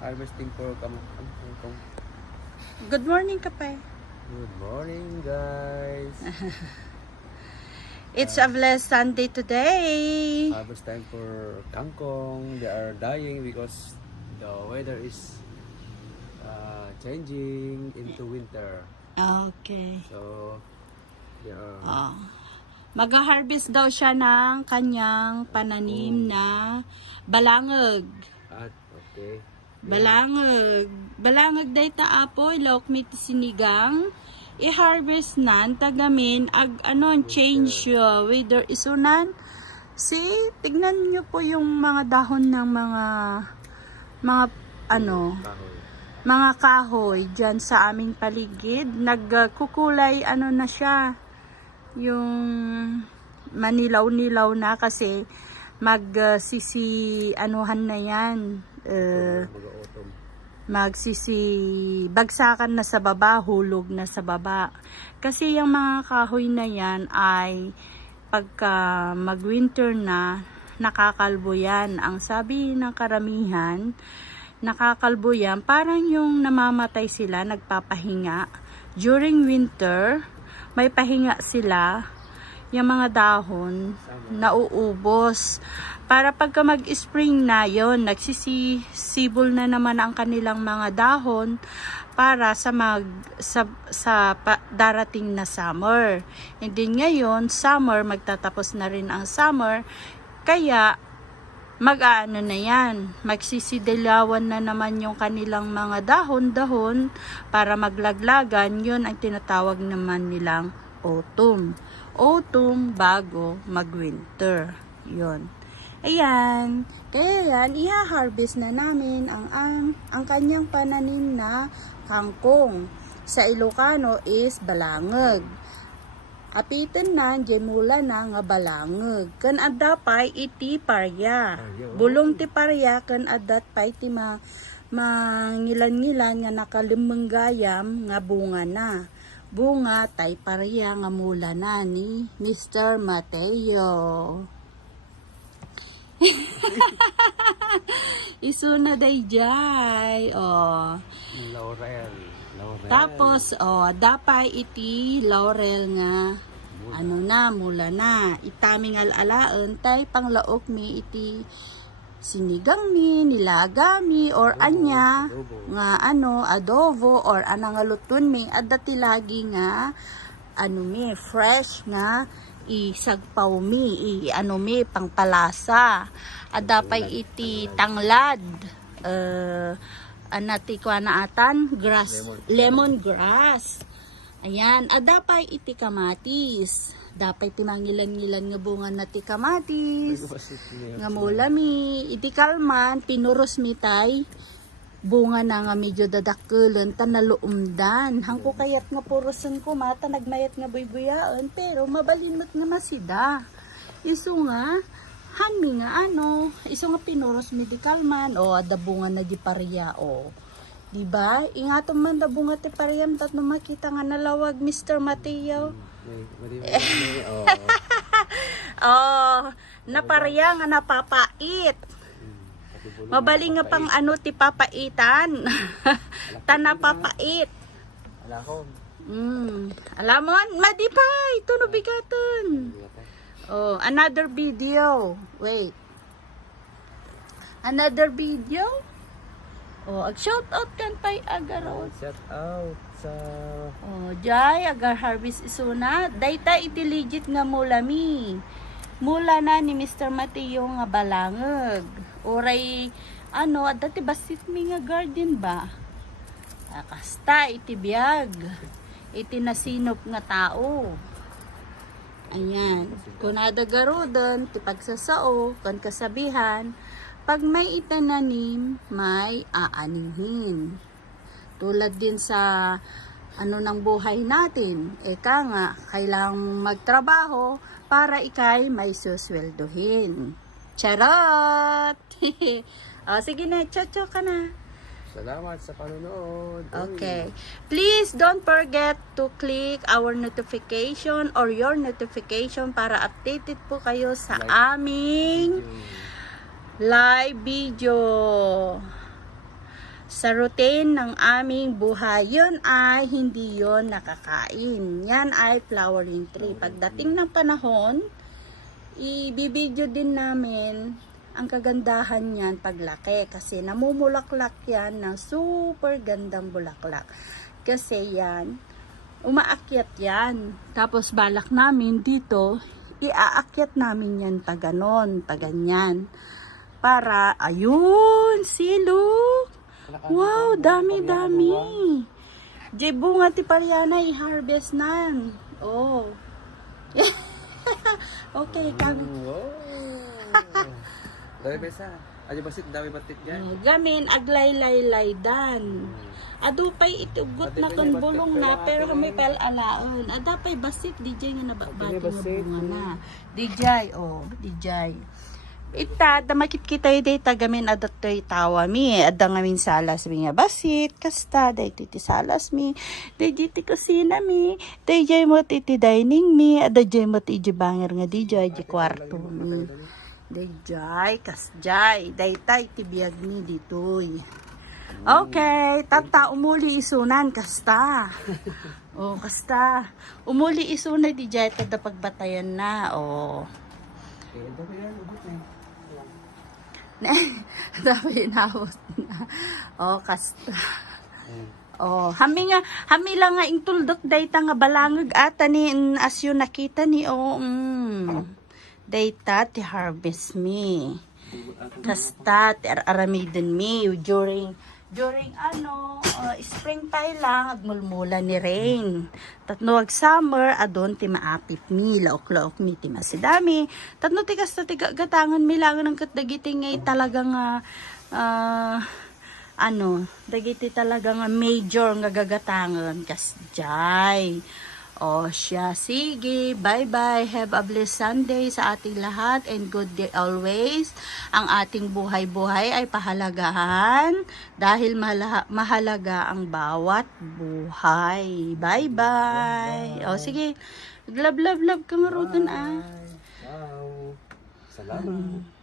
Harvesting for kangkong. Good morning, Kapay. Good morning, guys. It's a blessed Sunday today. Harvest time for kangkong. They are dying because the weather is changing into winter. Okay. So, they are... Oh. Mag-harvest daw siya ng kanyang pananim na balangag. At, okay. Balangag. Balangag day ta apoy, lauk mit sinigang. I-harvest nan, tagamin, change weather isunan. See, tignan nyo po yung mga dahon ng mga Kahoy. mga kahoy dyan sa aming paligid. Nagkukulay, na siya, yung manilaw-nilaw na kasi anuhan na yan. Bagsakan na sa baba, hulog na sa baba. Kasi yung mga kahoy na yan ay pagka mag-winter na, nakakalbo yan. Ang sabi ng karamihan, nakakalbo yan, parang yung namamatay sila, nagpapahinga. During winter, may pahinga sila, yung mga dahon, nauubos. Para pagka mag-spring na yon, nagsisibol na naman ang kanilang mga dahon para sa darating na summer. Hindi ngayon, summer, magtatapos na rin ang summer, kaya mag-aano na yan, magsisidilawan na naman yung kanilang mga dahon-dahon para maglaglagan. Yun ang tinatawag naman nilang autumn. Autumn bago mag-winter. Yun. Ayan. Kaya yan, i-harvest na namin ang kanyang pananim na kangkong. Sa Ilocano is balangag. Apitan na, jemula na nga balangag. Kan adda pay iti parya. Bulong ti parya, kan adat pay ti mangilan-ngilan nga nakalimang gayam nga bunga na. Bunga tay parya nga mula na ni Mr. Mateo. Isuna day jay. Oh. Laurel. Tapos, dapay iti laurel nga mula na. Itaming alalaan tay panglaok mi iti sinigang mi, nilaga mi, or anya nga adobo, or nga luton mi, at dati lagi nga fresh nga isagpaw mi, pangpalasa. At dapay iti tanglad, anati kwa na atan, lemongrass. Ayan, adapay iti kamatis. Dapay timangilan-ngilan nga bunga na ti kamatis. Nga mula mi, iti kalman, pinuros mi tay, bunga na nga medyo dadakulan, tanaluumdan. Hangko kayat nga purosan ko mata, nagmayat nga buy-buyaan, pero mabalinot nga masida. Iso nga, hanmi nga iso nga pinuros mi ti kalman, ada bunga na di parya, diba? Ingatong man da bunga ti paryam, tatno makita nga nalawag, Mr. Mateo. Naparya nga napapait. Mabali nga pang ti papaitan. Tanapapait. Alamon, madipay, tuno bigatan. Another video. Wait. Another video? Shout out kan pay agarot. Shout out sa... Jay, agar harvest isuna. Dayta iti legit nga mula mi. Mula na ni Mr. Mateo nga balangag. Oray, dati basit mi nga garden ba? Kasta, iti biyag. Iti nasinop nga tao. Ayan. Kung adagarodon, ti pagsasao, kan kasabihan, pag may itananim, may aanihin. Tulad din sa ng buhay natin. Eka nga, kailangang magtrabaho para ikay may susweldohin. Charot! Sige na, chacho ka na. Salamat sa panonood. Okay. Please don't forget to click our notification or your notification para updated po kayo sa aming live video. sa routine ng aming buhay. Yun ay hindi yon nakakain. Yan ay flowering tree. Pagdating ng panahon, ibibidyo din namin ang kagandahan niyan paglaki. Kasi namumulaklak yan ng super gandang bulaklak. Kasi yan, umaakyat yan. Tapos balak namin dito, iaakyat namin yan pa ganon, pa ganyan. Para, ayun, silo. Wow, dami-dami. Di bunga ti Pariana, i-harvest nan. Oh. Okay, kami. Wow. Dami besa. Aja basit dami batik yan. Gamin, aglay-lay-lay dan. Adupay itugot na kon bulong na, pero kami alaon. Adapay basit, DJ nga nababati nga bunga na. DJ, oh, DJ. Ita, damakit kita yung tagamin adat to'y tawa mi. Ada ngamin salas mi nga basit. Kasta, day titi salas mi. Day jiti kusina mi. Day jay mo titi dining mi. Ada jay mo titi banger nga di jay di kwarto mi. Day jay, kas jay. Day tay tibiyag mi ditoy. Okay, tata umuli isunan kasta. Oh, kasta. Umuli isunan di jay tada pagbatayan na. Oh. Dapat inawot na. Oh, kasta. Oh, hami lang nga intuldok dayta nga balangag ata ni asyo nakita ni dayta ti harvest me. Kasta ti aramiden me during spring tayo lang agmulmula ni rain. Tatno ag summer adon ti maapit mi laok-laok mi ti masidami. Tatno ti kasta ti gatangan mi lang ng katdagiti ngay talagang dagiti talagang major nga gagatangan kasjay. O siya, sige, bye-bye. Have a blessed Sunday sa ating lahat and good day always. Ang ating buhay-buhay ay pahalagahan dahil mahalaga ang bawat buhay. Bye-bye. O sige, love ka nga rodan Wow. Salamat.